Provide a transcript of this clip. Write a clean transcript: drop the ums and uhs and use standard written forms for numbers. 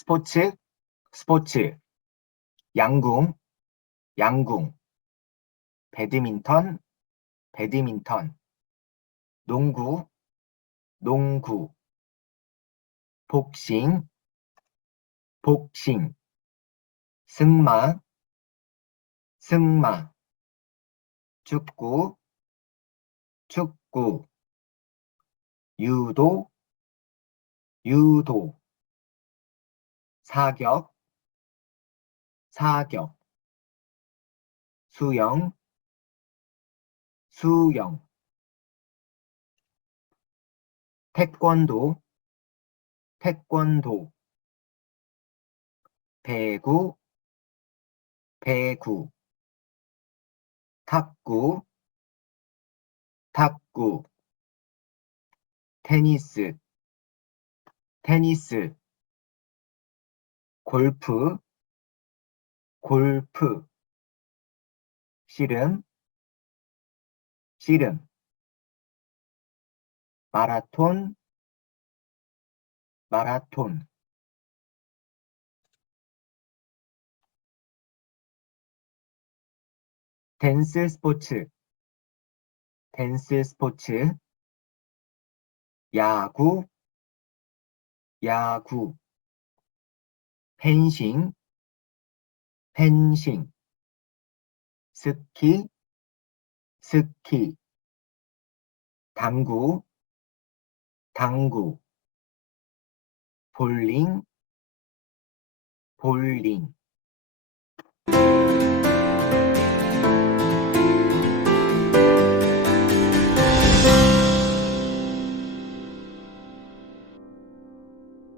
스포츠, 스포츠, 양궁, 양궁, 배드민턴, 배드민턴, 농구, 농구, 복싱, 복싱, 승마, 승마, 축구, 축구, 유도, 유도, 사격, 사격, 수영, 수영, 태권도, 태권도, 배구, 배구, 탁구, 탁구, 테니스, 테니스, 골프, 골프, 씨름, 씨름, 마라톤, 마라톤, 댄스 스포츠, 댄스 스포츠, 야구, 야구, 펜싱, 펜싱, 스키, 스키, 당구, 당구, 볼링, 볼링,